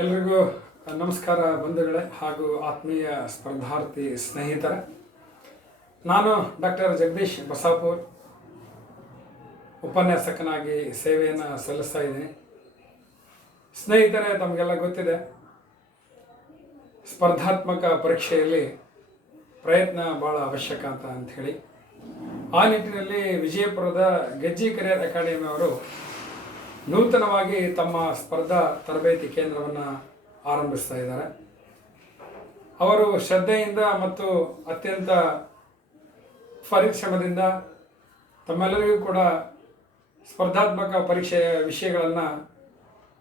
ಎಲ್ರಿಗೂ ನಮಸ್ಕಾರ ಬಂಧುಗಳೇ ಹಾಗೂ ಆತ್ಮೀಯ ಸ್ಪರ್ಧಾರ್ಥಿ ಸ್ನೇಹಿತರೆ. ನಾನು ಡಾಕ್ಟರ್ ಜಗದೀಶ್ ಬಸಾಪುರ್ ಉಪನ್ಯಾಸಕನಾಗಿ ಸೇವೆಯನ್ನು ಸಲ್ಲಿಸ್ತಾ ಇದ್ದೀನಿ. ಸ್ನೇಹಿತರೆ, ತಮಗೆಲ್ಲ ಗೊತ್ತಿದೆ, ಸ್ಪರ್ಧಾತ್ಮಕ ಪರೀಕ್ಷೆಯಲ್ಲಿ ಪ್ರಯತ್ನ ಭಾಳ ಅವಶ್ಯಕ ಅಂತ ಹೇಳಿ ಆ ನಿಟ್ಟಿನಲ್ಲಿ ವಿಜಯಪುರದ ಗೆಜ್ಜಿ ಕರಿಯರ್ ಅಕಾಡೆಮಿ ಅವರು ನೂತನವಾಗಿ ತಮ್ಮ ಸ್ಪರ್ಧಾ ತರಬೇತಿ ಕೇಂದ್ರವನ್ನು ಆರಂಭಿಸ್ತಾ ಇದ್ದಾರೆ. ಅವರು ಶ್ರದ್ಧೆಯಿಂದ ಮತ್ತು ಅತ್ಯಂತ ಪರಿಶ್ರಮದಿಂದ ತಮ್ಮೆಲ್ಲರಿಗೂ ಕೂಡ ಸ್ಪರ್ಧಾತ್ಮಕ ಪರೀಕ್ಷೆಯ ವಿಷಯಗಳನ್ನು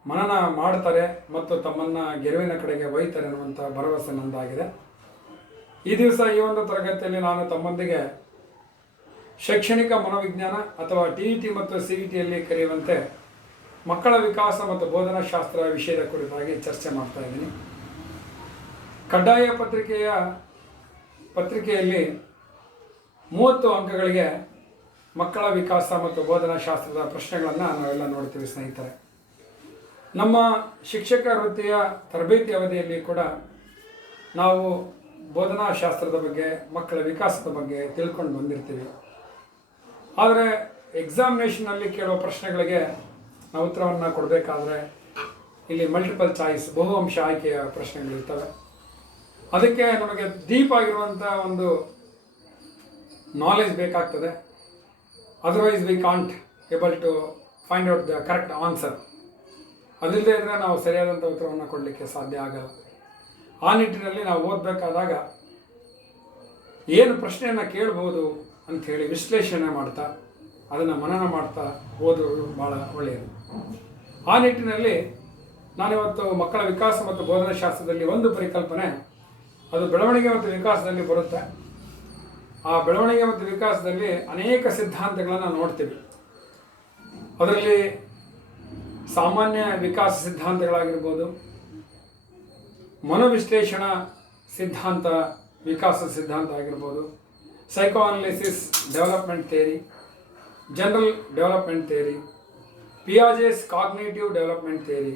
ಮನನ ಮಾಡ್ತಾರೆ ಮತ್ತು ತಮ್ಮನ್ನು ಗೆಲುವಿನ ಕಡೆಗೆ ಒಯ್ತಾರೆ ಅನ್ನುವಂಥ ಭರವಸೆ ನಂದಾಗಿದೆ. ಈ ದಿವಸ ಈ ಒಂದು ತರಗತಿಯಲ್ಲಿ ನಾನು ತಮ್ಮೊಂದಿಗೆ ಶೈಕ್ಷಣಿಕ ಮನೋವಿಜ್ಞಾನ ಅಥವಾ TET ಮತ್ತು CETಯಲ್ಲಿ ಕರೆಯುವಂತೆ ಮಕ್ಕಳ ವಿಕಾಸ ಮತ್ತು ಬೋಧನಾಶಾಸ್ತ್ರ ವಿಷಯದ ಕುರಿತಾಗಿ ಚರ್ಚೆ ಮಾಡ್ತಾ ಇದ್ದೀನಿ. ಕಡ್ಡಾಯ ಪತ್ರಿಕೆಯಲ್ಲಿ 30 ಅಂಕಗಳಿಗೆ ಮಕ್ಕಳ ವಿಕಾಸ ಮತ್ತು ಬೋಧನಾಶಾಸ್ತ್ರದ ಪ್ರಶ್ನೆಗಳನ್ನು ನಾವೆಲ್ಲ ನೋಡ್ತೀವಿ ಸ್ನೇಹಿತರೆ. ನಮ್ಮ ಶಿಕ್ಷಕ ವೃತ್ತಿಯ ತರಬೇತಿ ಅವಧಿಯಲ್ಲಿ ಕೂಡ ನಾವು ಬೋಧನಾಶಾಸ್ತ್ರದ ಬಗ್ಗೆ, ಮಕ್ಕಳ ವಿಕಾಸದ ಬಗ್ಗೆ ತಿಳ್ಕೊಂಡು ಬಂದಿರ್ತೀವಿ. ಆದರೆ ಎಕ್ಸಾಮಿನೇಷನಲ್ಲಿ ಕೇಳುವ ಪ್ರಶ್ನೆಗಳಿಗೆ ನಾವು ಉತ್ತರವನ್ನು ಕೊಡಬೇಕಾದ್ರೆ ಇಲ್ಲಿ ಮಲ್ಟಿಪಲ್ ಚಾಯ್ಸ್, ಬಹು ಅಂಶ ಆಯ್ಕೆಯ ಪ್ರಶ್ನೆಗಳಿರ್ತವೆ. ಅದಕ್ಕೆ ನಮಗೆ ಡೀಪ್ ಆಗಿರುವಂಥ ಒಂದು ನಾಲೆಜ್ ಬೇಕಾಗ್ತದೆ. Otherwise we can't able to find out the correct answer. ಅದಿಲ್ಲದೆ ಇದ್ದರೆ ನಾವು ಸರಿಯಾದಂಥ ಉತ್ತರವನ್ನು ಕೊಡಲಿಕ್ಕೆ ಸಾಧ್ಯ ಆಗಲ್ಲ. ಆ ನಿಟ್ಟಿನಲ್ಲಿ ನಾವು ಓದಬೇಕಾದಾಗ ಏನು ಪ್ರಶ್ನೆಯನ್ನು ಕೇಳ್ಬೋದು ಅಂಥೇಳಿ ವಿಶ್ಲೇಷಣೆ ಮಾಡ್ತಾ ಅದನ್ನು ಮನನ ಮಾಡ್ತಾ ಓದುವುದು ಭಾಳ ಒಳ್ಳೆಯದು. ಆ ನಿಟ್ಟಿನಲ್ಲಿ ನಾನಿವತ್ತು ಮಕ್ಕಳ ವಿಕಾಸ ಮತ್ತು ಬೋಧನಾಶಾಸ್ತ್ರದಲ್ಲಿ ಒಂದು ಪರಿಕಲ್ಪನೆ, ಅದು ಬೆಳವಣಿಗೆ ಮತ್ತು ವಿಕಾಸದಲ್ಲಿ ಬರುತ್ತೆ. ಆ ಬೆಳವಣಿಗೆ ಮತ್ತು ವಿಕಾಸದಲ್ಲಿ ಅನೇಕ ಸಿದ್ಧಾಂತಗಳನ್ನು ನೋಡ್ತೀವಿ. ಅದರಲ್ಲಿ ಸಾಮಾನ್ಯ ವಿಕಾಸ ಸಿದ್ಧಾಂತಗಳಾಗಿರ್ಬೋದು, ಮನೋವಿಶ್ಲೇಷಣಾ ಸಿದ್ಧಾಂತ ವಿಕಾಸ ಸಿದ್ಧಾಂತ ಆಗಿರ್ಬೋದು, psychoanalysis development theory, general development theory, Piaget's cognitive development theory,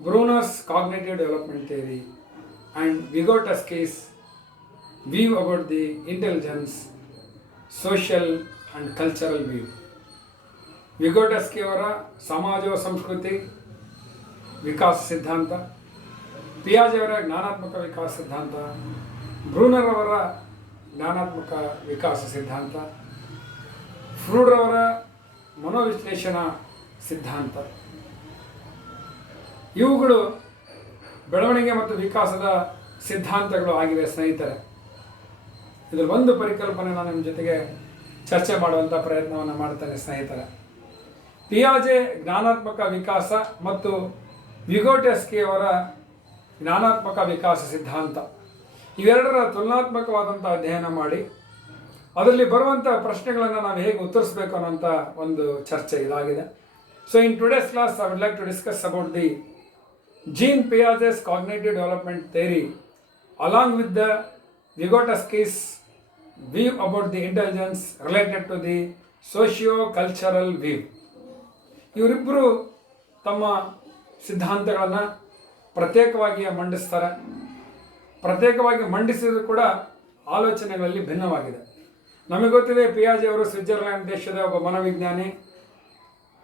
Bruner's cognitive development theory, and Vygotsky's view about the intelligence, social and cultural view. ವಿಗೋಟಸ್ಕಿಯವರ ಸಮಾಜ ಸಂಸ್ಕೃತಿ ವಿಕಾಸ ಸಿದ್ಧಾಂತ, ಪಿಯಾಜೆಯವರ ಜ್ಞಾನಾತ್ಮಕ ವಿಕಾಸ ಸಿದ್ಧಾಂತ, ಬ್ರೂನರ್ ಅವರ ಜ್ಞಾನಾತ್ಮಕ ವಿಕಾಸ ಸಿದ್ಧಾಂತ, ಫ್ರೂಡ್ರವರ ಮನೋವಿಶ್ಲೇಷಣಾ ಸಿದ್ಧಾಂತ, ಇವುಗಳು ಬೆಳವಣಿಗೆ ಮತ್ತು ವಿಕಾಸದ ಸಿದ್ಧಾಂತಗಳು ಆಗಿವೆ ಸ್ನೇಹಿತರೆ. ಇದರ ಒಂದು ಪರಿಕಲ್ಪನೆ ನಾನು ನಿಮ್ಮ ಜೊತೆಗೆ ಚರ್ಚೆ ಮಾಡುವಂಥ ಪ್ರಯತ್ನವನ್ನು ಮಾಡ್ತೇನೆ ಸ್ನೇಹಿತರೆ. ಪಿಯಾಜೆ ಜ್ಞಾನಾತ್ಮಕ ವಿಕಾಸ ಮತ್ತು ವಿಗೋಟಸ್ಕಿಯವರ ಜ್ಞಾನಾತ್ಮಕ ವಿಕಾಸ ಸಿದ್ಧಾಂತ, ಇವೆರಡರ ತುಲನಾತ್ಮಕವಾದಂಥ ಅಧ್ಯಯನ ಮಾಡಿ ಅದರಲ್ಲಿ ಬರುವಂಥ ಪ್ರಶ್ನೆಗಳನ್ನು ನಾವು ಹೇಗೆ ಉತ್ತರಿಸಬೇಕು ಅನ್ನೋಂಥ ಒಂದು ಚರ್ಚೆ ಇದಾಗಿದೆ. So in today's class I would like to discuss about the Jean Piaget's cognitive development theory along with the Vygotsky's view about the intelligence related to the socio cultural view. ಇವರಿಬ್ಬರು ತಮ್ಮ ಸಿದ್ಧಾಂತಗಳನ್ನು ಪ್ರತ್ಯೇಕವಾಗಿ ಮಂಡಿಸ್ತಾರೆ. ಪ್ರತ್ಯೇಕವಾಗಿ ಮಂಡಿಸಿದರೂ ಕೂಡ ಆಲೋಚನೆಗಳಲ್ಲಿ ಭಿನ್ನವಾಗಿದೆ. ನಮಗೆ ಗೊತ್ತಿದೆ, ಪಿಯಾಜೆ ಅವರು ಸ್ವಿಟ್ಜರ್ಲ್ಯಾಂಡ್ ದೇಶದ ಒಬ್ಬ ಮನೋವಿಜ್ಞಾನಿ,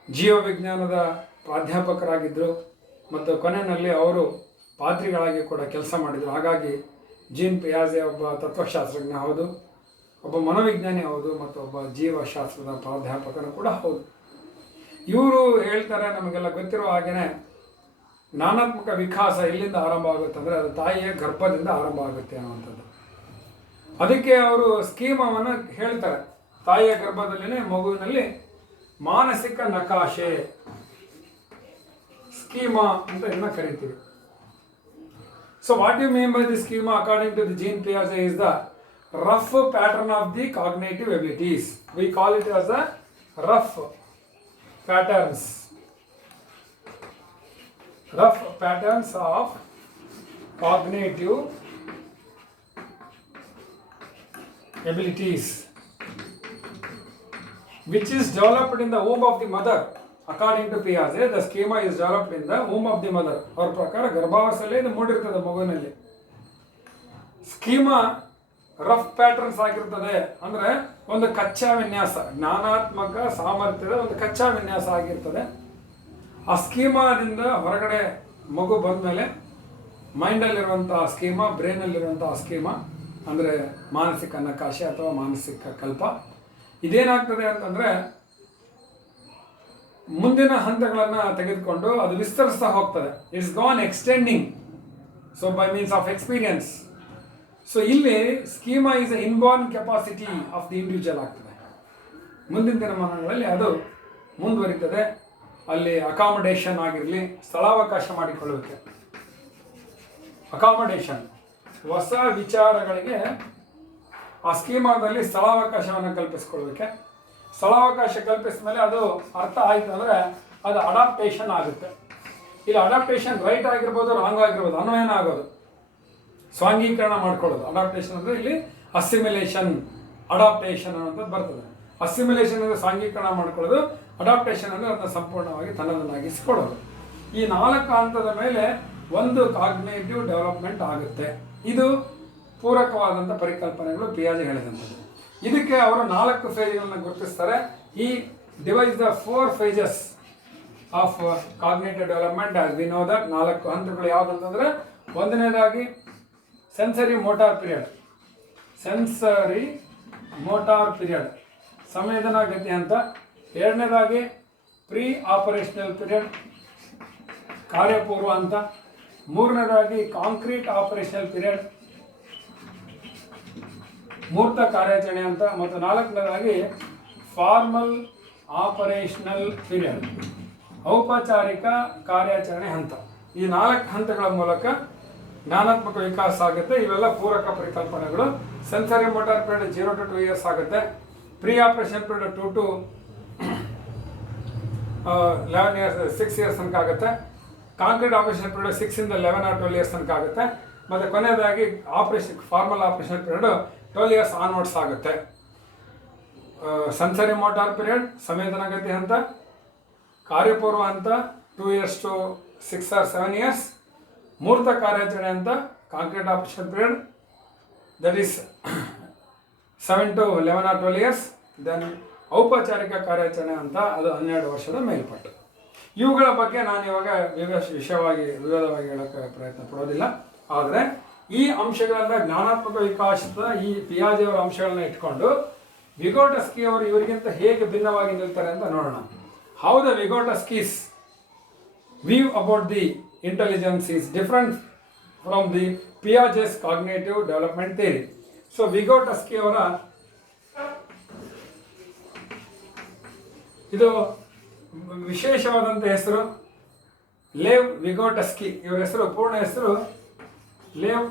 ಜೀವವಿಜ್ಞಾನದ ಪ್ರಾಧ್ಯಾಪಕರಾಗಿದ್ದರು ಮತ್ತು ಕೊನೆಯಲ್ಲಿ ಅವರು ಪಾದ್ರಿಗಳಾಗಿ ಕೂಡ ಕೆಲಸ ಮಾಡಿದರು. ಹಾಗಾಗಿ ಜೀನ್ ಪಿಯಾಜೆ ಒಬ್ಬ ತತ್ವಶಾಸ್ತ್ರಜ್ಞ ಹೌದು, ಒಬ್ಬ ಮನೋವಿಜ್ಞಾನಿ ಹೌದು ಮತ್ತು ಒಬ್ಬ ಜೀವಶಾಸ್ತ್ರದ ಪ್ರಾಧ್ಯಾಪಕನು ಕೂಡ ಹೌದು. ಇವರು ಹೇಳ್ತಾರೆ, ನಮಗೆಲ್ಲ ಗೊತ್ತಿರುವ ಹಾಗೆಯೇ ಜ್ಞಾನಾತ್ಮಕ ವಿಕಾಸ ಎಲ್ಲಿಂದ ಆರಂಭ ಆಗುತ್ತೆ ಅಂದರೆ ಅದು ತಾಯಿಯ ಗರ್ಭದಿಂದ ಆರಂಭ ಆಗುತ್ತೆ ಅನ್ನುವಂಥದ್ದು. ಅದಕ್ಕೆ ಅವರು ಸ್ಕೀಮವನ್ನು ಹೇಳ್ತಾರೆ, ತಾಯಿಯ ಗರ್ಭದಲ್ಲಿನೇ ಮಗುವಿನಲ್ಲಿ ಮಾನಸಿಕ ನಕಾಶೆ, ಸ್ಕೀಮಾ ಅಂತ ಇದನ್ನು ಕರಿತೀವಿ. So what you mean by the schema according to the Jean ಪಿಯಾಜೆ is the rough pattern of the cognitive abilities. We call it as the rough patterns. Rough patterns of cognitive abilities which is developed in the womb of the mother according to ಪಿಯಾಜೆ the schema is developed in the womb of the mother. ಅವ್ರ ಪ್ರಕಾರ ಗರ್ಭಾವಸ್ಥೆಯಲ್ಲೇ ಇದು ಮೂಡಿರ್ತದೆ ಮಗುವಿನಲ್ಲಿ. Schema rough patterns ಆಗಿರ್ತದೆ, ಅಂದರೆ ಒಂದು ಕಚ್ಚಾ ವಿನ್ಯಾಸ, ಜ್ಞಾನಾತ್ಮಕ ಸಾಮರ್ಥ್ಯದ ಒಂದು ಕಚ್ಚಾ ವಿನ್ಯಾಸ ಆಗಿರ್ತದೆ. ಆ ಸ್ಕೀಮಾದಿಂದ ಹೊರಗಡೆ ಮಗು ಬಂದ ಮೇಲೆ ಮೈಂಡಲ್ಲಿರುವಂತಹ ಸ್ಕೀಮಾ, ಬ್ರೈನಲ್ಲಿರುವಂತಹ ಸ್ಕೀಮಾ ಅಂದರೆ ಮಾನಸಿಕ ನಕಾಶೆ ಅಥವಾ ಮಾನಸಿಕ ಕಲ್ಪ, ಇದೇನಾಗ್ತದೆ ಅಂತಂದರೆ ಮುಂದಿನ ಹಂತಗಳನ್ನು ತೆಗೆದುಕೊಂಡು ಅದು ವಿಸ್ತರಿಸ್ತಾ ಹೋಗ್ತದೆ. It's gone extending, so by means of experience. So ಇಲ್ಲಿ schema is a inborn capacity of the individual ಆಗ್ತದೆ. ಮುಂದಿನ ದಿನಮಾನಗಳಲ್ಲಿ ಅದು ಮುಂದುವರಿತದೆ. ಅಲ್ಲಿ ಅಕಾಮಡೇಷನ್ ಆಗಿರಲಿ, ಸ್ಥಳಾವಕಾಶ ಮಾಡಿಕೊಳ್ಳುವಿಕೆ, ಅಕಾಮಡೇಷನ್, ಹೊಸ ವಿಚಾರಗಳಿಗೆ ಆ ಸ್ಕೀಮಾದಲ್ಲಿ ಸ್ಥಳಾವಕಾಶವನ್ನು ಕಲ್ಪಿಸ್ಕೊಳ್ಬೇಕೆ. ಸ್ಥಳಾವಕಾಶ ಕಲ್ಪಿಸಿದ ಮೇಲೆ ಅದು ಅರ್ಥ ಆಯಿತು ಅಂದರೆ ಅದು ಅಡಾಪ್ಟೇಷನ್ ಆಗುತ್ತೆ. ಇಲ್ಲಿ ಅಡಾಪ್ಟೇಷನ್ ರೈಟ್ ಆಗಿರ್ಬೋದು, ರಾಂಗ್ ಆಗಿರ್ಬೋದು, ಅನ್ವಯನ ಆಗೋದು, ಸ್ವಾಂಗೀಕರಣ ಮಾಡ್ಕೊಳ್ಳೋದು. ಅಡಾಪ್ಟೇಷನ್ ಅಂದರೆ ಇಲ್ಲಿ ಅಸಿಮಿಲೇಷನ್, ಅಡಾಪ್ಟೇಷನ್ ಅನ್ನೋಂಥದ್ದು ಬರ್ತದೆ. ಅಸಿಮಿಲೇಷನ್ ಅಂದರೆ ಸ್ವಾಂಗೀಕರಣ ಮಾಡ್ಕೊಳ್ಳೋದು, ಅಡಾಪ್ಟೇಷನ್ ಅಂದರೆ ಅದನ್ನು ಸಂಪೂರ್ಣವಾಗಿ ತನ್ನದನ್ನಾಗಿಸ್ಕೊಳ್ಳೋದು. ಈ 4 ಹಂತದ ಮೇಲೆ ಒಂದು ಕಾಗ್ನೇಟಿವ್ ಡೆವಲಪ್ಮೆಂಟ್ ಆಗುತ್ತೆ. ಇದು ಪೂರಕವಾದಂಥ ಪರಿಕಲ್ಪನೆಗಳು ಪಿಯಾಜೆ ಹೇಳಿದಂಥದ್ದು. ಇದಕ್ಕೆ ಅವರು 4 ಫೇಜ್ಗಳನ್ನು ಗುರುತಿಸ್ತಾರೆ. ಈ devise the 4 phases of cognitive development as we know that. 4 ಹಂತಗಳು ಯಾವುದಂತಂದರೆ, ಒಂದನೇದಾಗಿ sensory motor period, sensory motor period ಸಂವೇದನಾ ಗತಿ ಹಂತ. ಎರಡನೇದಾಗಿ ಪ್ರೀ ಆಪರೇಷನಲ್ ಪೀರಿಯಡ್, ಕಾರ್ಯಪೂರ್ವ ಹಂತ. ಮೂರನೇದಾಗಿ ಕಾಂಕ್ರೀಟ್ ಆಪರೇಷನಲ್ ಪೀರಿಯಡ್, ಮೂರ್ತ ಕಾರ್ಯಾಚರಣೆ ಹಂತ. ಮತ್ತು 4ನೇದಾಗಿ ಫಾರ್ಮಲ್ ಆಪರೇಷನಲ್ ಪೀರಿಯಡ್, ಔಪಚಾರಿಕ ಕಾರ್ಯಾಚರಣೆ ಹಂತ. ಈ 4 ಹಂತಗಳ ಮೂಲಕ ಜ್ಞಾನಾತ್ಮಕ ವಿಕಾಸ ಆಗುತ್ತೆ. ಇವೆಲ್ಲ ಪೂರಕ ಪರಿಕಲ್ಪನೆಗಳು. Sensory motor period 0 to 2 years ಆಗುತ್ತೆ. Pre operation period 2 to 11 years, 6 years ತನಕ ಆಗುತ್ತೆ. ಕಾಂಕ್ರೀಟ್ ಆಪರೇಷನ್ ಪೀರಿಯಡ್ 6 ಇಂದ 11 or 12 years ತನಕ ಆಗುತ್ತೆ. ಮತ್ತು ಕೊನೆಯದಾಗಿ formal operation period 12 years onwards ಆಗುತ್ತೆ. ಸೆನ್ಸರಿ ಮೋಟಾರ್ ಪೀರಿಯಡ್ ಸಂವೇದನಾಗತಿ ಹಂತ, ಕಾರ್ಯಪೂರ್ವ ಹಂತ 2 years to 6 or 7 years, ಮೂರ್ತ ಕಾರ್ಯಾಚರಣೆ ಹಂತ concrete operation period that is 7 to 11 or 12 years. Then ಔಪಚಾರಿಕ ಕಾರ್ಯಾಚರಣೆ ಅಂತ ಅದು 12 ವರ್ಷದ ಮೇಲ್ಪಟ್ಟು. ಇವುಗಳ ಬಗ್ಗೆ ನಾನು ಇವಾಗ ವಿವರವಾಗಿ ಹೇಳೋಕ್ಕೆ ಪ್ರಯತ್ನ ಪಡೋದಿಲ್ಲ. ಆದರೆ ಈ ಅಂಶಗಳನ್ನ ಜ್ಞಾನಾತ್ಮಕ ವಿಕಾಸದ ಈ ಪಿಯಾಜೆಯವರ ಅಂಶಗಳನ್ನ ಇಟ್ಕೊಂಡು ವಿಗೋಟಸ್ಕಿ ಅವರು ಇವರಿಗಿಂತ ಹೇಗೆ ಭಿನ್ನವಾಗಿ ನಿಲ್ತಾರೆ ಅಂತ ನೋಡೋಣ. How the Vygotsky's view about the intelligence is different from the Piaget's cognitive development theory. So Vygotsky ಅವರ ಇದು ವಿಶೇಷವಾದಂಥ ಹೆಸರು ಲೇವ್ ವಿಗೋಟಸ್ಕಿ. ಇವರ ಹೆಸರು, ಪೂರ್ಣ ಹೆಸರು ಲೇವ್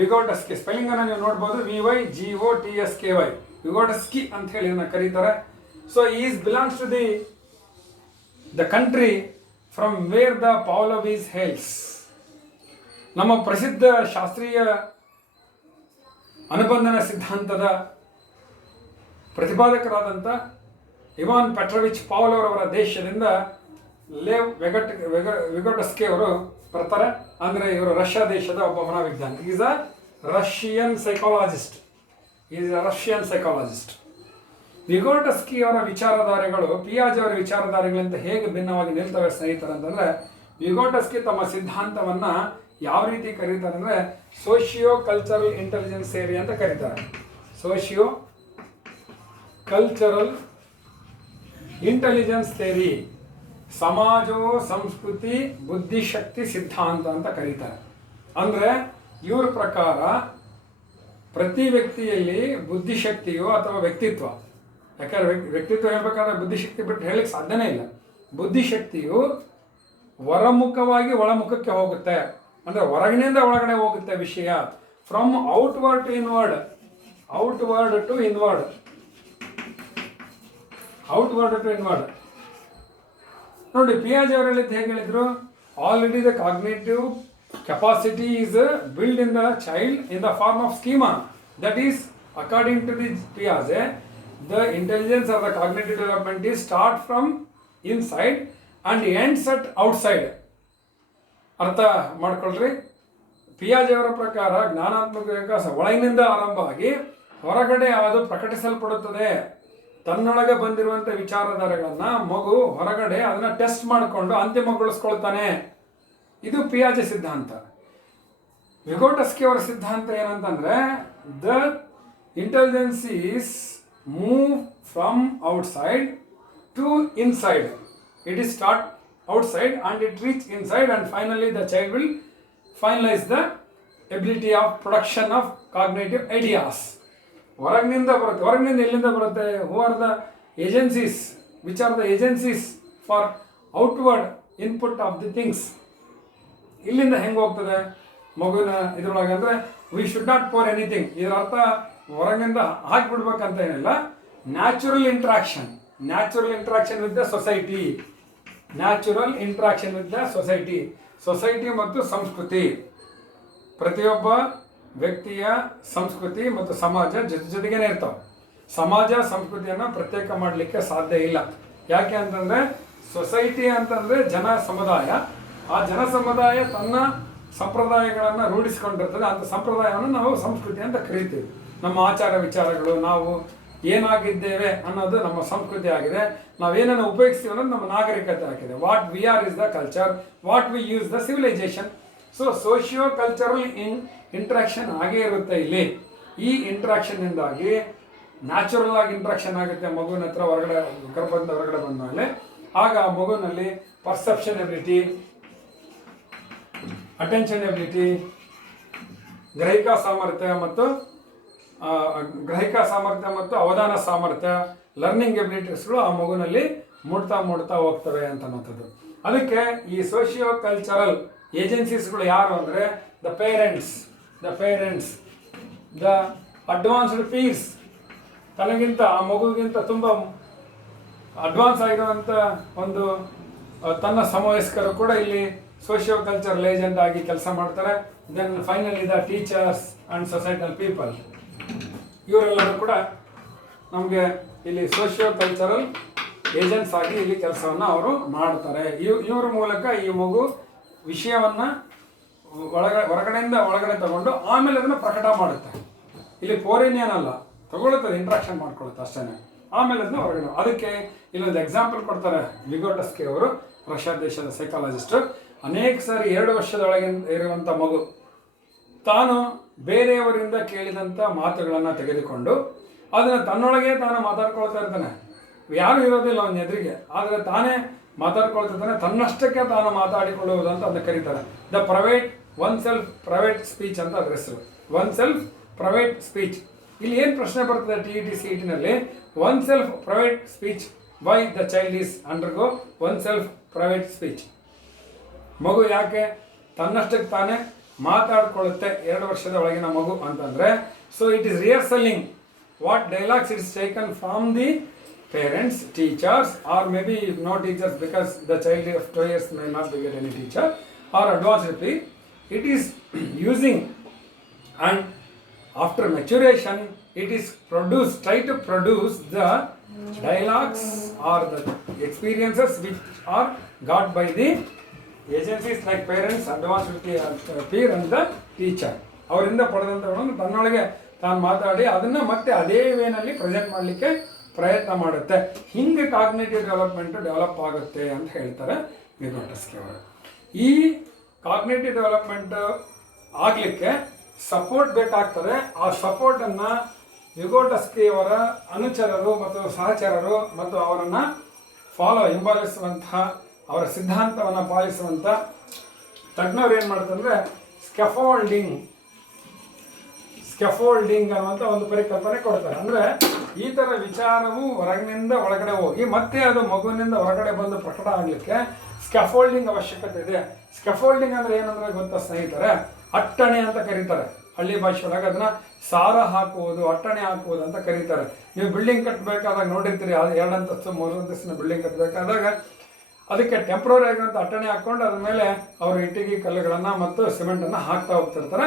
ವಿಗೋಟಸ್ಕಿ. ಸ್ಪೆಲ್ಲಿಂಗನ್ನು ನೀವು ನೋಡ್ಬೋದು, VYGOTSKY, ವಿಗೋಟಸ್ಕಿ ಅಂತ ಹೇಳಿ ಇದನ್ನ ಕರೀತಾರೆ. So is belongs to the country from where the Pavlov's hails. ನಮ್ಮ ಪ್ರಸಿದ್ಧ ಶಾಸ್ತ್ರೀಯ ಅನುಬಂಧನ ಸಿದ್ಧಾಂತದ ಪ್ರತಿಪಾದಕರಾದಂಥ ಇವಾನ್ ಪೆಟ್ರೋವಿಚ್ ಪಾವ್ಲೋವ್ ಅವರ ದೇಶದಿಂದ ಲೇವ್ ವಿಗೋಟಸ್ಕಿ ಅವರು ಬರ್ತಾರೆ. ಅಂದರೆ ಇವರು ರಷ್ಯಾ ದೇಶದ ಒಬ್ಬ ಮನೋವಿಜ್ಞಾನಿ. Is a Russian psychologist. Vygotsky ಅವರ ವಿಚಾರಧಾರೆಗಳು ಪಿಯಾಜೆ ಅವರ ವಿಚಾರಧಾರೆಗಳಿಂದ ಹೇಗೆ ಭಿನ್ನವಾಗಿ ನಿಲ್ತವೆ ಸ್ನೇಹಿತರೆ ಅಂತಂದರೆ, ವಿಗೋಟಸ್ಕಿ ತಮ್ಮ ಸಿದ್ಧಾಂತವನ್ನು ಯಾವ ರೀತಿ ಕರೀತಾರೆ ಅಂದರೆ ಸೋಷಿಯೋ ಕಲ್ಚರಲ್ ಇಂಟೆಲಿಜೆನ್ಸ್ ಥಿಯರಿ ಅಂತ ಕರೀತಾರೆ. ಸೋಷಿಯೋ ಕಲ್ಚರಲ್ ಇಂಟೆಲಿಜೆನ್ಸ್ ಥಿಯರಿ, ಸಮಾಜೋ ಸಂಸ್ಕೃತಿ ಬುದ್ಧಿಶಕ್ತಿ ಸಿದ್ಧಾಂತ ಅಂತ ಕರೀತಾರೆ. ಅಂದರೆ ಇವ್ರ ಪ್ರಕಾರ ಪ್ರತಿ ವ್ಯಕ್ತಿಯಲ್ಲಿ ಬುದ್ಧಿಶಕ್ತಿಯು ಅಥವಾ ವ್ಯಕ್ತಿತ್ವ, ಯಾಕಂದರೆ ವ್ಯಕ್ತಿತ್ವ ಹೇಳ್ಬೇಕಾದ್ರೆ ಬುದ್ಧಿಶಕ್ತಿ ಬಿಟ್ಟು ಹೇಳಲಿಕ್ಕೆ ಸಾಧ್ಯನೇ ಇಲ್ಲ. ಬುದ್ಧಿಶಕ್ತಿಯು ಹೊರಮುಖವಾಗಿ ಒಳಮುಖಕ್ಕೆ ಹೋಗುತ್ತೆ, ಅಂದರೆ ಹೊರಗಿನಿಂದ ಒಳಗಡೆ ಹೋಗುತ್ತೆ ವಿಷಯ. From outward to inward, outward to inward, outward to inward. ನೋಡಿ, ಪಿಯಾಜೆ ಅವರು ಹೇಳಿದ್ದು ಹೇಗೆ ಹೇಳಿದ್ರು, already the cognitive capacity is built in the child in the form of schema. That is, according to the Piaget, the intelligence of the cognitive development is start from inside and ends at outside. ಅರ್ಥ ಮಾಡ್ಕೊಳ್ರಿ. ಪಿಯಾಜೆ ಅವರ ಪ್ರಕಾರ ಜ್ಞಾನಾತ್ಮಕ ವಿಕಾಸ ಒಳಗಿನಿಂದ ಆರಂಭವಾಗಿ ಹೊರಗಡೆ ಅದು ಪ್ರಕಟಿಸಲ್ಪಡುತ್ತದೆ. ತನ್ನೊಳಗೆ ಬಂದಿರುವಂಥ ವಿಚಾರಧಾರೆಗಳನ್ನು ಮಗು ಹೊರಗಡೆ ಅದನ್ನು ಟೆಸ್ಟ್ ಮಾಡಿಕೊಂಡು ಅಂತಿಮಗೊಳಿಸ್ಕೊಳ್ತಾನೆ. ಇದು ಪಿಯಾಜೆ ಸಿದ್ಧಾಂತ. ವಿಗೋಟಸ್ಕಿ ಅವರ ಸಿದ್ಧಾಂತ ಏನಂತಂದರೆ, the intelligences move from outside to inside. It is start outside and it reach inside and finally the child will finalize the ability of production of cognitive ideas. ಹೊರಗಿನಿಂದ ಬರುತ್ತೆ. ಹೊರಗಿನಿಂದ ಎಲ್ಲಿಂದ ಬರುತ್ತೆ? Who are the agencies, which are the agencies for outward input of the things. ಇಲ್ಲಿಂದ ಹೆಂಗೆ ಹೋಗ್ತದೆ ಮಗುವಿನ ಇದ್ರೊಳಗೆ ಅಂದರೆ we should not pour anything. ಇದರ ಅರ್ಥ ಹೊರಗಿಂದ ಹಾಕಿಬಿಡ್ಬೇಕಂತ ಏನಿಲ್ಲ. Natural interaction with the society. Natural interaction with the society ಮತ್ತು ಸಂಸ್ಕೃತಿ. ಪ್ರತಿಯೊಬ್ಬ ವ್ಯಕ್ತಿಯ ಸಂಸ್ಕೃತಿ ಮತ್ತು ಸಮಾಜ ಜೊತೆಗೇನೆ ಇರ್ತಾವೆ. ಸಮಾಜ ಸಂಸ್ಕೃತಿಯನ್ನು ಪ್ರತ್ಯೇಕ ಮಾಡಲಿಕ್ಕೆ ಸಾಧ್ಯ ಇಲ್ಲ. ಯಾಕೆ ಅಂತಂದರೆ ಸೊಸೈಟಿ ಅಂತಂದರೆ ಜನ ಸಮುದಾಯ. ಆ ಜನ ಸಮುದಾಯ ತನ್ನ ಸಂಪ್ರದಾಯಗಳನ್ನು ರೂಢಿಸ್ಕೊಂಡಿರ್ತದೆ. ಅಂಥ ಸಂಪ್ರದಾಯವನ್ನು ನಾವು ಸಂಸ್ಕೃತಿ ಅಂತ ಕರೀತೀವಿ. ನಮ್ಮ ಆಚಾರ ವಿಚಾರಗಳು, ನಾವು ಏನಾಗಿದ್ದೇವೆ ಅನ್ನೋದು ನಮ್ಮ ಸಂಸ್ಕೃತಿ ಆಗಿದೆ. ನಾವೇನನ್ನು ಉಪಯೋಗಿಸ್ತೀವಿ ಅನ್ನೋದು ನಮ್ಮ ನಾಗರಿಕತೆ ಆಗಿದೆ. What we are is the culture, what we use the civilisation. So socio cultural interaction ಆಗೇ ಇರುತ್ತೆ ಇಲ್ಲಿ. ಈ ಇಂಟ್ರಾಕ್ಷನ್ನಿಂದಾಗಿ ನ್ಯಾಚುರಲ್ ಆಗಿ ಇಂಟ್ರಾಕ್ಷನ್ ಆಗುತ್ತೆ ಮಗುವಿನ ಹತ್ರ ಹೊರಗಡೆ ಗರ್ಭದಿಂದ ಹೊರಗಡೆ ಬಂದಾಗಲೇ. ಆಗ ಆ ಮಗುವಿನಲ್ಲಿ ಪರ್ಸೆಪ್ಷನ್ ಎಬಿಲಿಟಿ, ಅಟೆನ್ಷನ್ ಎಬಿಲಿಟಿ, ಗ್ರಹಿಕಾ ಸಾಮರ್ಥ್ಯ ಮತ್ತು ಅವಧಾನ ಸಾಮರ್ಥ್ಯ, ಲರ್ನಿಂಗ್ ಎಬಿಲಿಟೀಸ್ಗಳು ಆ ಮಗುವಿನಲ್ಲಿ ಮೂಡ್ತಾ ಹೋಗ್ತವೆ ಅಂತ ಅನ್ನೋಂಥದ್ದು. ಅದಕ್ಕೆ ಈ ಸೋಷಿಯೋ ಕಲ್ಚರಲ್ ಏಜೆನ್ಸೀಸ್ಗಳು ಯಾರು ಅಂದರೆ the parents, the advanced peers. ತನಗಿಂತ ಆ ಮಗುವಿಗಿಂತ ತುಂಬ ಅಡ್ವಾನ್ಸ್ ಆಗಿರುವಂಥ ಒಂದು ತನ್ನ ಸಮವಯಸ್ಕರು ಕೂಡ ಇಲ್ಲಿ ಸೋಷಿಯೋ ಕಲ್ಚರಲ್ ಏಜೆಂಟ್ ಆಗಿ ಕೆಲಸ ಮಾಡ್ತಾರೆ. Then finally the teachers and societal people, ಇವರೆಲ್ಲರೂ ಕೂಡ ನಮಗೆ ಇಲ್ಲಿ ಸೋಷಿಯೋ ಕಲ್ಚರಲ್ ಏಜೆಂಟ್ಸ್ ಆಗಿ ಇಲ್ಲಿ ಕೆಲಸವನ್ನು ಅವರು ಮಾಡ್ತಾರೆ. ಇವ್ರ ಮೂಲಕ ಈ ಮಗು ವಿಷಯವನ್ನು ಹೊರಗಡೆಯಿಂದ ಒಳಗಡೆ ತಗೊಂಡು ಆಮೇಲೆ ಅದನ್ನು ಪ್ರಕಟ ಮಾಡುತ್ತೆ. ಇಲ್ಲಿ ಪೋರೇನಿಯನ್ ಅಲ್ಲ, ತಗೊಳ್ಳುತ್ತದೆ, ಇಂಟ್ರಾಕ್ಷನ್ ಮಾಡ್ಕೊಳ್ಳುತ್ತೆ ಅಷ್ಟೇ. ಆಮೇಲೆ ಅದನ್ನ ಹೊರಗಡೆ. ಅದಕ್ಕೆ ಇಲ್ಲೊಂದು ಎಕ್ಸಾಂಪಲ್ ಕೊಡ್ತಾರೆ ವಿಗೋಟಸ್ಕಿ ಅವರು, ರಷ್ಯಾ ದೇಶದ ಸೈಕಾಲಜಿಸ್ಟು. ಅನೇಕ ಸಾರಿ 2 ವರ್ಷದೊಳಗೆ ಇರುವಂಥ ಮಗು ತಾನು ಬೇರೆಯವರಿಂದ ಕೇಳಿದಂಥ ಮಾತುಗಳನ್ನು ತೆಗೆದುಕೊಂಡು ಅದನ್ನು ತನ್ನೊಳಗೆ ತಾನು ಮಾತಾಡ್ಕೊಳ್ತಾ ಇರ್ತಾನೆ. ಯಾರು ಇರೋದಿಲ್ಲ ಅವನ ಎದುರಿಗೆ, ಆದರೆ ತಾನೇ ಮಾತಾಡ್ಕೊಳ್ತಿರ್ತಾನೆ. ತನ್ನಷ್ಟಕ್ಕೆ ತಾನು ಮಾತಾಡಿಕೊಳ್ಳುವುದು ಅಂತ ಅದನ್ನು ಕರೀತಾರೆ. The one self private speech ಅಂತ ಅದ್ರ ಹೆಸರು. One self private speech. ಇಲ್ಲಿ ಏನು ಪ್ರಶ್ನೆ ಬರ್ತದೆ TET CET one self private speech, why the child is undergo one self private speech. ಮಗು ಯಾಕೆ ತನ್ನಷ್ಟಕ್ಕೆ ತಾನೇ ಮಾತಾಡ್ಕೊಳ್ಳುತ್ತೆ 2 ವರ್ಷದ ಒಳಗಿನ ಮಗು ಅಂತಂದರೆ, so it is rehearsing what dialogues it's taken from the parents, teachers, or maybe no teachers because the child of 2 years may not be get any teacher or advanced peer. It is using, and after maturation it is try to produce the dialogues or the experiences which are got by the agencies like parents, advanced peer and the teacher. ಅವರಿಂದ ಪಡೆದಂಥವನ್ನು ತನ್ನೊಳಗೆ ತಾನು ಮಾತಾಡಿ ಅದನ್ನು ಮತ್ತೆ ಅದೇ ವೇನಲ್ಲಿ present ಮಾಡಲಿಕ್ಕೆ ಪ್ರಯತ್ನ ಮಾಡುತ್ತೆ. ಹಿಂಗೆ ಕಾಗ್ನೇಟಿವ್ ಡೆವಲಪ್ ಆಗುತ್ತೆ ಅಂತ ಹೇಳ್ತಾರೆ ವಿಗೋಟಸ್ಕಿ ಅವರು. ಈ ಕಾಗ್ನೇಟಿವ್ ಡೆವಲಪ್ಮೆಂಟ್ ಆಗಲಿಕ್ಕೆ ಸಪೋರ್ಟ್ ಬೇಕಾಗ್ತದೆ. ಆ ಸಪೋರ್ಟನ್ನು ವಿಗೋಟಸ್ಕಿ ಅವರ ಅನುಚರರು ಮತ್ತು ಸಹಚರರು ಮತ್ತು ಅವರನ್ನು ಹಿಂಬಾಲಿಸುವಂತಹ ಅವರ ಸಿದ್ಧಾಂತವನ್ನು ಪಾಲಿಸುವಂಥ ತಜ್ಞರು ಏನು ಮಾಡ್ತಾರೆ, ಸ್ಕೆಫೋಲ್ಡಿಂಗ್ ಅನ್ನುವಂಥ ಒಂದು ಪರಿಕಲ್ಪನೆ ಕೊಡ್ತಾರೆ. ಅಂದರೆ ಈ ಥರ ವಿಚಾರವು ಹೊರಗಿನಿಂದ ಒಳಗಡೆ ಹೋಗಿ ಮತ್ತೆ ಅದು ಮಗುವಿನಿಂದ ಹೊರಗಡೆ ಬಂದು ಪ್ರಕಟ ಆಗಲಿಕ್ಕೆ ಸ್ಕೆಫೋಲ್ಡಿಂಗ್ ಅವಶ್ಯಕತೆ ಇದೆ. ಸ್ಕೆಫೋಲ್ಡಿಂಗ್ ಅಂದರೆ ಏನಂದರೆ ಗೊತ್ತಾ ಸ್ನೇಹಿತರೆ, ಅಟ್ಟಣೆ ಅಂತ ಕರೀತಾರೆ. ಹಳ್ಳಿ ಭಾಷೆ ಒಳಗೆ ಅದನ್ನು ಸಾರ ಹಾಕುವುದು, ಅಟ್ಟಣೆ ಹಾಕುವುದು ಅಂತ ಕರೀತಾರೆ. ನೀವು ಬಿಲ್ಡಿಂಗ್ ಕಟ್ಟಬೇಕಾದಾಗ ನೋಡಿರ್ತೀರಿ, ಅದು 2 ಅಂತಸ್ತು 3 ಅಂತಸ್ತಿನ ಬಿಲ್ಡಿಂಗ್ ಕಟ್ಟಬೇಕಾದಾಗ ಅದಕ್ಕೆ ಟೆಂಪ್ರರಿ ಆಗಿರುವಂಥ ಅಟ್ಟಣೆ ಹಾಕ್ಕೊಂಡು ಅದ್ರ ಮೇಲೆ ಅವರು ಇಟ್ಟಿಗೆ ಕಲ್ಲುಗಳನ್ನು ಮತ್ತು ಸಿಮೆಂಟನ್ನು ಹಾಕ್ತಾ ಹೋಗ್ತಿರ್ತಾರೆ.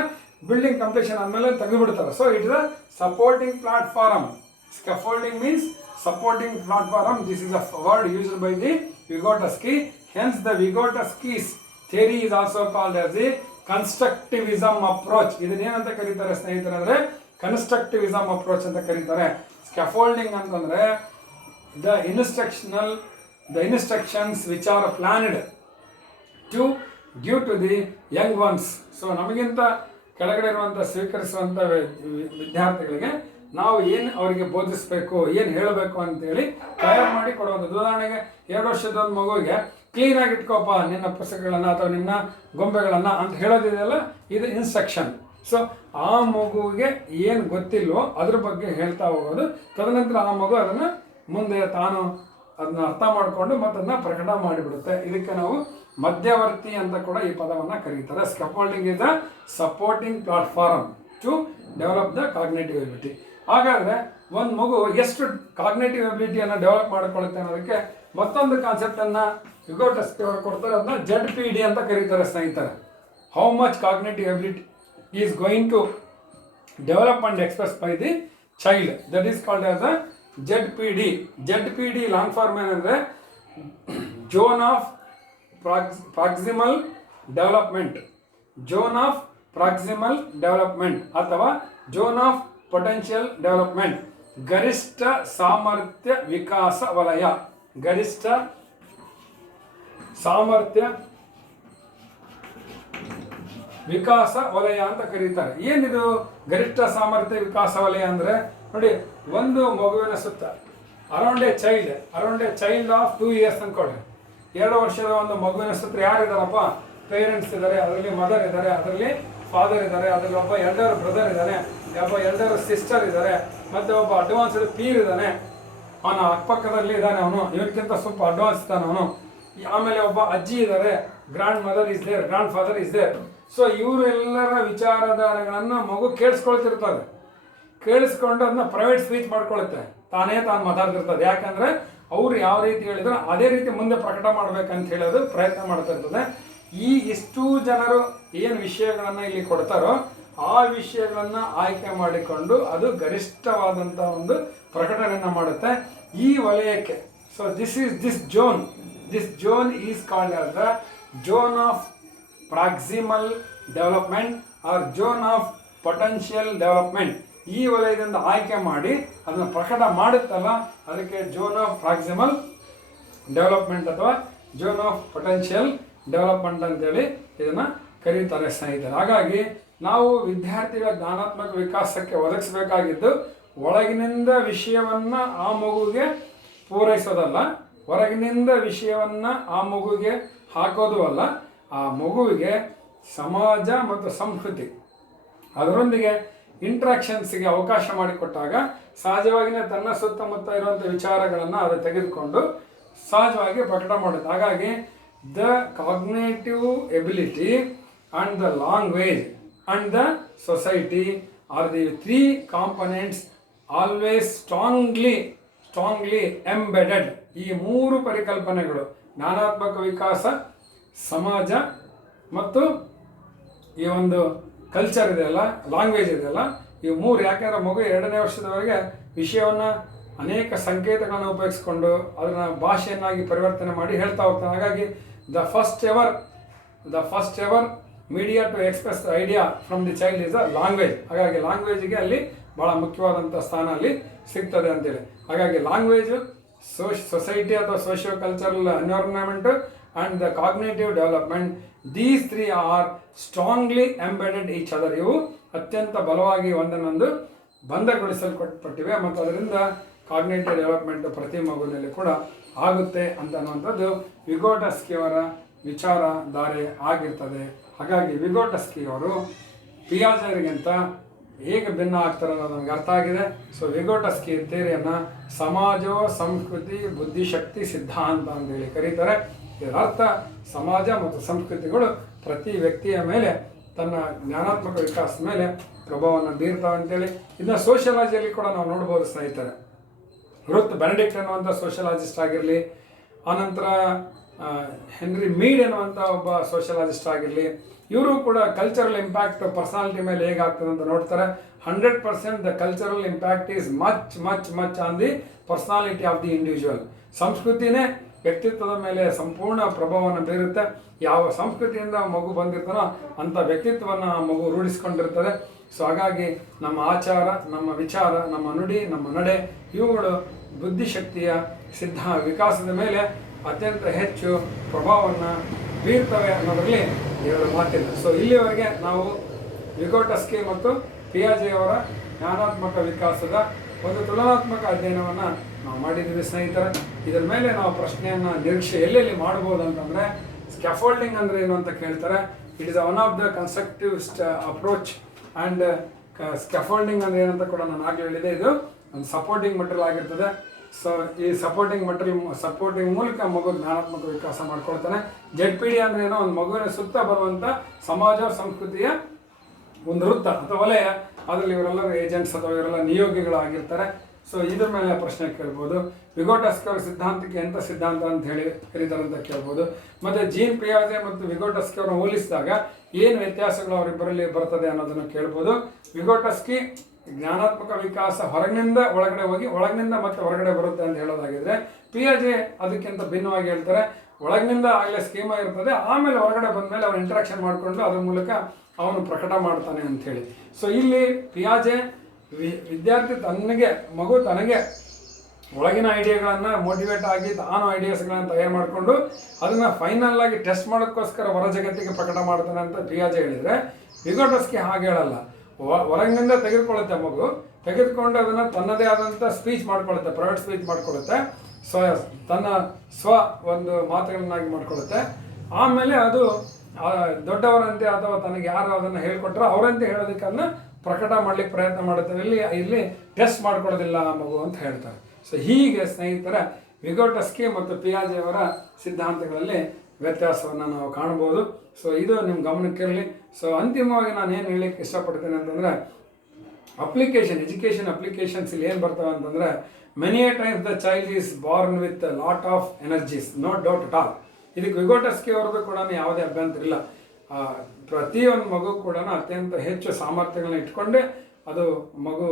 ಬಿಲ್ಡಿಂಗ್ ಕಂಪ್ಲೀಷನ್ ಆದಮೇಲೆ ತೆಗೆದುಬಿಡ್ತಾರೆ. So it is a supporting platform. Scaffolding means supporting platform. This is a word used by the Vygotsky. Hence, the Vygotsky's theory is also called as the constructivism approach. ಇದನ್ನೇನಂತ ಕರೀತಾರೆ ಸ್ನೇಹಿತರೆ ಅಂದರೆ constructivism approach ಅಂತ ಕರೀತಾರೆ. Scaffolding ಅಂತಂದರೆ the instructions which are planned to give to the young ones. So ನಮಗಿಂತ ಕೆಳಗಡೆ ಇರುವಂಥ ಸ್ವೀಕರಿಸುವಂಥ ವಿದ್ಯಾರ್ಥಿಗಳಿಗೆ ನಾವು ಏನು ಅವರಿಗೆ ಬೋಧಿಸಬೇಕು, ಏನು ಹೇಳಬೇಕು ಅಂತೇಳಿ ತಯಾರು ಮಾಡಿ ಕೊಡುವಂಥದ್ದು. ಉದಾಹರಣೆಗೆ 2 ವರ್ಷದ ಒಂದು ಮಗುವಿಗೆ ಕ್ಲೀನಾಗಿ ಇಟ್ಕೋಪ ನಿನ್ನ ಪುಸ್ತಕಗಳನ್ನು ಅಥವಾ ನಿನ್ನ ಗೊಂಬೆಗಳನ್ನು ಅಂತ ಹೇಳೋದಿದೆಯಲ್ಲ, ಇದು ಇನ್ಸ್ಟ್ರಕ್ಷನ್. ಸೊ ಆ ಮಗುವಿಗೆ ಏನು ಗೊತ್ತಿಲ್ವೋ ಅದ್ರ ಬಗ್ಗೆ ಹೇಳ್ತಾ ಹೋಗೋದು. ತದನಂತರ ಆ ಮಗು ಅದನ್ನು ಮುಂದೆ ತಾನು ಅದನ್ನ ಅರ್ಥ ಮಾಡಿಕೊಂಡು ಮತ್ತು ಅದನ್ನ ಪ್ರಕಟ ಮಾಡಿಬಿಡುತ್ತೆ. ಇದಕ್ಕೆ ನಾವು ಮಧ್ಯವರ್ತಿ ಅಂತ ಕೂಡ ಈ ಪದವನ್ನು ಕರೀತಾರೆ. Scaffolding is a supporting platform to develop the cognitive ability. ಹಾಗಾದರೆ ಒಂದು ಮಗು ಎಷ್ಟು ಕಾಗ್ನೇಟಿವ್ ಎಬಿಲಿಟಿಯನ್ನು ಡೆವಲಪ್ ಮಾಡಿಕೊಳ್ಳುತ್ತೆ ಅನ್ನೋದಕ್ಕೆ ಮತ್ತೊಂದು ಕಾನ್ಸೆಪ್ಟನ್ನು ವಿಗೋಟಸ್ಕಿ ಅವರು ಕೊಡ್ತಾರೆ. ಅದನ್ನ ZPD ಅಂತ ಕರೀತಾರೆ ಸ್ನೇಹಿತರೆ. How much cognitive ability is going to develop and express by the child, that is called as a ZPD. ZPD long form ಏನಂದರೆ zone of proximal development, zone of proximal development ಅಥವಾ zone of potential development. ಗರಿಷ್ಠ ಸಾಮರ್ಥ್ಯ ವಿಕಾಸ ವಲಯ, ಗರಿಷ್ಠ ಸಾಮರ್ಥ್ಯ ವಿಕಾಸ ವಲಯ ಅಂತ ಕರೀತಾರೆ. ಏನಿದು ಗರಿಷ್ಠ ಸಾಮರ್ಥ್ಯ ವಿಕಾಸ ವಲಯ ಅಂದರೆ ನೋಡಿ, ಒಂದು ಮಗುವಿನ ಸುತ್ತ around A child of 2 years ಅಂದ್ಕೊಳ್ಳಿ. 2 ವರ್ಷದ ಒಂದು ಮಗುವಿನ ಸುತ್ತ ಯಾರಿದ್ದಾರಪ್ಪ? ಪೇರೆಂಟ್ಸ್ ಇದ್ದಾರೆ, ಅದರಲ್ಲಿ ಮದರ್ ಇದ್ದಾರೆ, ಅದರಲ್ಲಿ ಫಾದರ್ ಇದ್ದಾರೆ, ಅದರಲ್ಲಿ ಒಬ್ಬ ಎಲ್ಡರ್ ಬ್ರದರ್ ಇದ್ದಾನೆ, ಒಬ್ಬ ಎಲ್ಡರ್ ಸಿಸ್ಟರ್ ಇದ್ದಾರೆ, ಮತ್ತು ಒಬ್ಬ ಅಡ್ವಾನ್ಸ್ಡ್ ಪೀರ್ ಇದ್ದಾನೆ, ಅವನ ಅಕ್ಕಪಕ್ಕದಲ್ಲಿ ಇದ್ದಾನೆ, ಅವನು ಇವರಿಗಿಂತ ಸ್ವಲ್ಪ ಅಡ್ವಾನ್ಸ್ ಇದ್ದಾನೆ ಅವನು. ಆಮೇಲೆ ಒಬ್ಬ ಅಜ್ಜಿ ಇದ್ದಾರೆ, grandmother is there, grandfather is there. So ಇವರೆಲ್ಲರ ವಿಚಾರಧಾರೆಗಳನ್ನು ಮಗು ಕೇಳಿಸ್ಕೊಳ್ತಿರ್ತದೆ. ಕೇಳಿಸ್ಕೊಂಡು ಅದನ್ನ ಪ್ರೈವೇಟ್ ಸ್ಪೀಚ್ ಮಾಡ್ಕೊಳ್ಳುತ್ತೆ, ತಾನೇ ತಾನು ಮಾತಾಡ್ತಿರ್ತದೆ. ಯಾಕಂದರೆ ಅವ್ರು ಯಾವ ರೀತಿ ಹೇಳಿದ್ರು ಅದೇ ರೀತಿ ಮುಂದೆ ಪ್ರಕಟ ಮಾಡ್ಬೇಕಂತ ಹೇಳೋದು ಪ್ರಯತ್ನ ಮಾಡ್ತಾ ಇರ್ತದೆ. ಇಷ್ಟು ಜನರು ಏನು ವಿಷಯಗಳನ್ನು ಇಲ್ಲಿ ಕೊಡ್ತಾರೋ ಆ ವಿಷಯಗಳನ್ನು ಆಯ್ಕೆ ಮಾಡಿಕೊಂಡು ಅದು ಗರಿಷ್ಠವಾದಂಥ ಒಂದು ಪ್ರಕಟಣೆಯನ್ನು ಮಾಡುತ್ತೆ ಈ ವಲಯಕ್ಕೆ. So this zone is called as the zone of proximal development or zone of potential development. ಈ ವಲಯದಿಂದ ಆಯ್ಕೆ ಮಾಡಿ ಅದನ್ನು ಪ್ರಕಟ ಮಾಡುತ್ತಲ್ಲ, ಅದಕ್ಕೆ ಝೋನ್ ಆಫ್ ಪ್ರಾಕ್ಸಿಮಲ್ ಡೆವಲಪ್ಮೆಂಟ್ ಅಥವಾ ಝೋನ್ ಆಫ್ ಪೊಟೆನ್ಷಿಯಲ್ ಡೆವಲಪ್ಮೆಂಟ್ ಅಂತೇಳಿ ಇದನ್ನು ಕರೀತಾರೆ ಸ್ನೇಹಿತರೆ. ಹಾಗಾಗಿ ನಾವು ವಿದ್ಯಾರ್ಥಿಗಳ ಜ್ಞಾನಾತ್ಮಕ ವಿಕಾಸಕ್ಕೆ ಒದಗಿಸಬೇಕಾಗಿದ್ದು ಒಳಗಿನಿಂದ ವಿಷಯವನ್ನು ಆ ಮಗುವಿಗೆ ಪೂರೈಸೋದಲ್ಲ, ಹೊರಗಿನಿಂದ ವಿಷಯವನ್ನು ಆ ಮಗುವಿಗೆ ಹಾಕೋದು ಅಲ್ಲ. ಆ ಮಗುವಿಗೆ ಸಮಾಜ ಮತ್ತು ಸಂಸ್ಕೃತಿ ಅದರೊಂದಿಗೆ ಇಂಟ್ರಾಕ್ಷನ್ಸ್ಗೆ ಅವಕಾಶ ಮಾಡಿಕೊಟ್ಟಾಗ ಸಹಜವಾಗಿಯೇ ತನ್ನ ಸುತ್ತಮುತ್ತ ಇರುವಂಥ ವಿಚಾರಗಳನ್ನು ಅದು ತೆಗೆದುಕೊಂಡು ಸಹಜವಾಗಿ ಪ್ರಕಟ ಮಾಡುತ್ತೆ. ಹಾಗಾಗಿ the cognitive ability and the language and the society R the 3 components always strongly embedded. ಈ 3 ಪರಿಕಲ್ಪನೆಗಳು ಜ್ಞಾನಾತ್ಮಕ ವಿಕಾಸ, ಸಮಾಜ ಮತ್ತು ಈ ಒಂದು ಕಲ್ಚರ್ ಇದೆಯಲ್ಲ, ಲ್ಯಾಂಗ್ವೇಜ್ ಇದೆಯಲ್ಲ, ಇವು 3. ಯಾಕೆಂದರೆ ಮಗು 2ನೇ ವರ್ಷದವರೆಗೆ ವಿಷಯವನ್ನು ಅನೇಕ ಸಂಕೇತಗಳನ್ನು ಉಪಯೋಗಿಸ್ಕೊಂಡು ಅದನ್ನು ಭಾಷೆಯನ್ನಾಗಿ ಪರಿವರ್ತನೆ ಮಾಡಿ ಹೇಳ್ತಾ ಹೋಗ್ತಾನೆ. ಹಾಗಾಗಿ the first ever media to express the idea from the child is the language. ಹಾಗಾಗಿ ಲ್ಯಾಂಗ್ವೇಜಿಗೆ ಅಲ್ಲಿ ಭಾಳ ಮುಖ್ಯವಾದಂಥ ಸ್ಥಾನ ಅಲ್ಲಿ ಸಿಗ್ತದೆ ಅಂತೇಳಿ. ಹಾಗಾಗಿ ಲ್ಯಾಂಗ್ವೇಜು, ಸೊಸೈಟಿ ಅಥವಾ socio cultural environment and the cognitive development, these 3 R strongly embedded each other. ಇವು ಅತ್ಯಂತ ಬಲವಾಗಿ ಒಂದನ್ನೊಂದು ಬಂಧಗೊಳಿಸಲ್ಪಟ್ಟಿವೆ ಮತ್ತು ಅದರಿಂದ ಕಾಗ್ನೇಟಿವ್ ಡೆವಲಪ್ಮೆಂಟ್ ಪ್ರತಿ ಮಗುವಿನಲ್ಲಿ ಕೂಡ ಆಗುತ್ತೆ ಅಂತ ಅನ್ನುವಂಥದ್ದು ವಿಗೋಟಸ್ಕಿಯವರ ವಿಚಾರಧಾರೆ ಆಗಿರ್ತದೆ. ಹಾಗಾಗಿ ವಿಗೋಟಸ್ಕಿಯವರು ಪಿಯಾಜೆರಿಗಿಂತ ಹೇಗೆ ಭಿನ್ನ ಆಗ್ತಾರೆ ಅನ್ನೋದು ನಮಗೆ ಅರ್ಥ ಆಗಿದೆ. ಸೊ ವಿಗೋಟಸ್ಕಿ ಥಿಯರಿಯನ್ನು ಸಮಾಜೋ ಸಂಸ್ಕೃತಿ ಬುದ್ಧಿಶಕ್ತಿ ಸಿದ್ಧಾಂತ ಅಂತೇಳಿ ಕರೀತಾರೆ. ಇದರರ್ಥ ಸಮಾಜ ಮತ್ತು ಸಂಸ್ಕೃತಿಗಳು ಪ್ರತಿ ವ್ಯಕ್ತಿಯ ಮೇಲೆ ತನ್ನ ಜ್ಞಾನಾತ್ಮಕ ವಿಕಾಸದ ಮೇಲೆ ಪ್ರಭಾವವನ್ನು ಬೀರ್ತಾವೆ ಅಂತೇಳಿ. ಇದನ್ನ ಸೋಷಿಯಾಲಜಿಯಲ್ಲಿ ಕೂಡ ನಾವು ನೋಡ್ಬೋದು ಸ್ನೇಹಿತರೆ. ರುತ್ ಬೆನಡಿಕ್ಟ್ ಅನ್ನುವಂಥ ಸೋಷಿಯಾಲಜಿಸ್ಟ್ ಆಗಿರಲಿ, ಆನಂತರ ಹೆನ್ರಿ ಮೀಡ್ ಅನ್ನುವಂಥ ಒಬ್ಬ ಸೋಷಿಯಾಲಜಿಸ್ಟ್ ಆಗಿರಲಿ, ಇವರು ಕೂಡ ಕಲ್ಚರಲ್ ಇಂಪ್ಯಾಕ್ಟ್ ಪರ್ಸನಾಲಿಟಿ ಮೇಲೆ ಹೇಗಾಗ್ತದೆ ಅಂತ ನೋಡ್ತಾರೆ. 100% the cultural impact is much on the personality of the individual. ಸಂಸ್ಕೃತಿನೇ ವ್ಯಕ್ತಿತ್ವದ ಮೇಲೆ ಸಂಪೂರ್ಣ ಪ್ರಭಾವವನ್ನು ಬೀರುತ್ತೆ. ಯಾವ ಸಂಸ್ಕೃತಿಯಿಂದ ಮಗು ಬಂದಿರ್ತಾನೋ ಅಂಥ ವ್ಯಕ್ತಿತ್ವವನ್ನು ಆ ಮಗು ರೂಢಿಸ್ಕೊಂಡಿರ್ತದೆ. ಸೊ ಹಾಗಾಗಿ ನಮ್ಮ ಆಚಾರ, ನಮ್ಮ ವಿಚಾರ, ನಮ್ಮ ನುಡಿ, ನಮ್ಮ ನಡೆ ಇವುಗಳು ಬುದ್ಧಿಶಕ್ತಿಯ ವಿಕಾಸದ ಮೇಲೆ ಅತ್ಯಂತ ಹೆಚ್ಚು ಪ್ರಭಾವವನ್ನು ಬೀರ್ತವೆ ಅನ್ನೋದರಲ್ಲಿ ಎರಡು ಮಾತಿಲ್ಲ. ಸೊ ಇಲ್ಲಿವರೆಗೆ ನಾವು ವಿಗೋಟಸ್ಕಿ ಮತ್ತು ಪಿಯಾಜೆ ಅವರ ಜ್ಞಾನಾತ್ಮಕ ವಿಕಾಸದ ಒಂದು ತುಲನಾತ್ಮಕ ಅಧ್ಯಯನವನ್ನು ನಾವು ಮಾಡಿದ್ದೀವಿ ಸ್ನೇಹಿತರೆ. ಇದರ ಮೇಲೆ ನಾವು ಪ್ರಶ್ನೆಯನ್ನು ನಿರೀಕ್ಷೆ ಎಲ್ಲೆಲ್ಲಿ ಮಾಡ್ಬೋದು ಅಂತಂದರೆ, ಸ್ಕ್ಯಾಫೋಲ್ಡಿಂಗ್ ಅಂದರೆ ಏನು ಅಂತ ಕೇಳ್ತಾರೆ. It is one of the constructive approach and scaffolding ಅಂದರೆ ಏನಂತ ಕೂಡ ನಾನು ಆಗಲೇ ಹೇಳಿದೆ. ಇದು ಒಂದು ಸಪೋರ್ಟಿಂಗ್ ಮೆಟೀರಿಯಲ್ ಆಗಿರ್ತದೆ. ಸೊ ಈ ಸಪೋರ್ಟಿಂಗ್ ಮೂಲಕ ಮಗು ಜ್ಞಾನಾತ್ಮಕ ವಿಕಾಸ ಮಾಡ್ಕೊಳ್ತಾನೆ. ZPD ಅಂದರೆ ಏನೋ ಒಂದು ಮಗುವಿನ ಸುತ್ತ ಬರುವಂಥ ಸಮಾಜ ಸಂಸ್ಕೃತಿಯ ಒಂದು ವೃತ್ತ ಅಥವಾ ವಲಯ, ಅದರಲ್ಲಿ ಇವರೆಲ್ಲರೂ ಏಜೆಂಟ್ಸ್ ಅಥವಾ ಇವರೆಲ್ಲ ನಿಯೋಗಿಗಳಾಗಿರ್ತಾರೆ. ಸೊ ಇದ್ರ ಮೇಲೆ ಪ್ರಶ್ನೆ ಕೇಳ್ಬೋದು. ವಿಗೋಟಸ್ಕಿ ಅವರ ಸಿದ್ಧಾಂತಕ್ಕೆ ಎಂಥ ಸಿದ್ಧಾಂತ ಅಂತ ಹೇಳಿ ಕರೀತಾರೆ ಅಂತ ಕೇಳ್ಬೋದು. ಮತ್ತು ಜೀನ್ ಪಿಯಾಜೆ ಮತ್ತು ವಿಗೋಟಸ್ಕಿ ಅವರನ್ನು ಹೋಲಿಸಿದಾಗ ಏನು ವ್ಯತ್ಯಾಸಗಳು ಅವರಿಬ್ಬರಲ್ಲಿ ಬರ್ತದೆ ಅನ್ನೋದನ್ನು ಕೇಳ್ಬೋದು. ವಿಗೋಟಸ್ಕಿ ಜ್ಞಾನಾತ್ಮಕ ವಿಕಾಸ ಹೊರಗಿನಿಂದ ಒಳಗಡೆ ಹೋಗಿ ಒಳಗಿನಿಂದ ಮತ್ತೆ ಹೊರಗಡೆ ಬರುತ್ತೆ ಅಂತ ಹೇಳೋದಾಗಿದ್ರೆ, ಪಿಯಾಜೆ ಅದಕ್ಕಿಂತ ಭಿನ್ನವಾಗಿ ಹೇಳ್ತಾರೆ. ಒಳಗಿನಿಂದ ಆಗಲೇ ಸ್ಕೀಮಾ ಇರ್ತದೆ, ಆಮೇಲೆ ಹೊರಗಡೆ ಬಂದಮೇಲೆ ಅವನು ಇಂಟ್ರಾಕ್ಷನ್ ಮಾಡಿಕೊಂಡು ಅದ್ರ ಮೂಲಕ ಅವನು ಪ್ರಕಟ ಮಾಡ್ತಾನೆ ಅಂಥೇಳಿ. ಸೊ ಇಲ್ಲಿ ಪಿಯಾಜೆ ವಿದ್ಯಾರ್ಥಿ ಮಗು ತನಗೆ ಒಳಗಿನ ಐಡಿಯಾಗಳನ್ನು ಮೋಟಿವೇಟ್ ಆಗಿ ತಾನು ಐಡಿಯಾಸ್ಗಳನ್ನು ತಯಾರು ಮಾಡಿಕೊಂಡು ಅದನ್ನು ಫೈನಲ್ ಆಗಿ ಟೆಸ್ಟ್ ಮಾಡೋಕ್ಕೋಸ್ಕರ ಹೊರ ಜಗತ್ತಿಗೆ ಪ್ರಕಟ ಮಾಡ್ತಾನೆ ಅಂತ ಪಿಯಾಜೆ ಹೇಳಿದರೆ, ವಿಗೋಟಸ್ಕಿ ಹಾಗೆ ಹೇಳಲ್ಲ. ಹೊರಗಿನಿಂದ ತೆಗೆದುಕೊಳ್ಳುತ್ತೆ ಮಗು, ತೆಗೆದುಕೊಂಡು ಅದನ್ನು ತನ್ನದೇ ಆದಂಥ ಸ್ಪೀಚ್ ಮಾಡ್ಕೊಳ್ಳುತ್ತೆ, ಪ್ರೈವೇಟ್ ಸ್ಪೀಚ್ ಮಾಡ್ಕೊಳ್ಳುತ್ತೆ, ತನ್ನ ಒಂದು ಮಾತುಗಳನ್ನಾಗಿ ಮಾಡ್ಕೊಳ್ಳುತ್ತೆ. ಆಮೇಲೆ ಅದು ದೊಡ್ಡವರಂತೆ ಅಥವಾ ತನಗೆ ಯಾರು ಅದನ್ನು ಹೇಳ್ಕೊಟ್ರೋ ಅವರಂತೆ ಹೇಳೋದಕ್ಕನ್ನು ಪ್ರಕಟ ಮಾಡಲಿಕ್ಕೆ ಪ್ರಯತ್ನ ಮಾಡುತ್ತೇವೆ. ಇಲ್ಲಿ ಟೆಸ್ಟ್ ಮಾಡ್ಕೊಳ್ಳೋದಿಲ್ಲ ಆ ಮಗು ಅಂತ ಹೇಳ್ತಾರೆ. ಸೊ ಹೀಗೆ ಸ್ನೇಹಿತರ ವಿಗೋಟಸ್ಕಿ ಮತ್ತು ಪಿಯಾಜೆ ಅವರ ಸಿದ್ಧಾಂತಗಳಲ್ಲಿ ವ್ಯತ್ಯಾಸವನ್ನು ನಾವು ಕಾಣ್ಬೋದು. ಸೊ ಇದು ನಿಮ್ಮ ಗಮನಕ್ಕಿರಲಿ. ಸೊ ಅಂತಿಮವಾಗಿ ನಾನು ಏನು ಹೇಳಲಿಕ್ಕೆ ಇಷ್ಟಪಡ್ತೇನೆ ಅಂತಂದರೆ, ಎಜುಕೇಷನ್ ಅಪ್ಲಿಕೇಶನ್ಸ್ ಇಲ್ಲಿ ಏನು ಬರ್ತವೆ ಅಂತಂದರೆ, many a times the child is born with lot of energies, no doubt at all. ಇದಕ್ಕೆ ವಿಗೋಟಸ್ಕಿ ಅವ್ರದ್ದು ಕೂಡ ಯಾವುದೇ ಅಭ್ಯಂತರ ಇಲ್ಲ. ಪ್ರತಿಯೊಂದು ಮಗು ಕೂಡ ಅತ್ಯಂತ ಹೆಚ್ಚು ಸಾಮರ್ಥ್ಯಗಳನ್ನ ಇಟ್ಕೊಂಡೇ ಅದು ಮಗು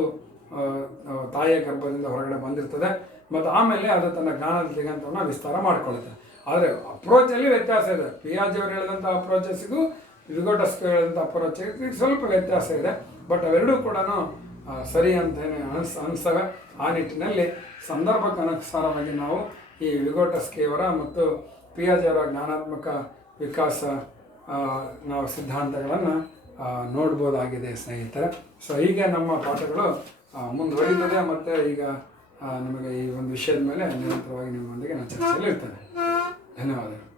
ತಾಯಿಯ ಗರ್ಭದಿಂದ ಹೊರಗಡೆ ಬಂದಿರ್ತದೆ. ಮತ್ತು ಆಮೇಲೆ ಅದು ತನ್ನ ಜ್ಞಾನದ ದಿಗಂತವನ್ನು ವಿಸ್ತಾರ ಮಾಡಿಕೊಳ್ಳುತ್ತೆ. ಆದರೆ ಅಪ್ರೋಚಲ್ಲಿ ವ್ಯತ್ಯಾಸ ಇದೆ. ಪಿಯಾಜೆ ಅವರು ಹೇಳಿದಂಥ ಅಪ್ರೋಚಸ್ಸಿಗೂ ವಿಗೋಟಸ್ಕಿ ಹೇಳಿದಂಥ ಅಪ್ರೋಚಿಗೂ ಸ್ವಲ್ಪ ವ್ಯತ್ಯಾಸ ಇದೆ. ಬಟ್ ಅವೆರಡೂ ಕೂಡ ಸರಿ ಅಂತೇನೆ ಅನಿಸ್ತವೆ. ಆ ನಿಟ್ಟಿನಲ್ಲಿ ಸಂದರ್ಭಕ್ಕನುಸಾರವಾಗಿ ನಾವು ಈ ವಿಗೋಟಸ್ಕಿಯವರ ಮತ್ತು ಪಿಯಾಜೆ ಅವರ ಜ್ಞಾನಾತ್ಮಕ ವಿಕಾಸ ನಾವು ಸಿದ್ಧಾಂತಗಳನ್ನು ನೋಡ್ಬೋದಾಗಿದೆ ಸ್ನೇಹಿತರೆ. ಸೊ ಹೀಗೆ ನಮ್ಮ ಪಾಠಗಳು ಮುಂದುವರಿತದೆ. ಮತ್ತು ಈಗ ನಮಗೆ ಈ ಒಂದು ವಿಷಯದ ಮೇಲೆ ನಿರಂತರವಾಗಿ ನಿಮ್ಮೊಂದಿಗೆ ನಾನು ಚರ್ಚೆಯಲ್ಲಿ ಇರ್ತೇನೆ. ಧನ್ಯವಾದಗಳು.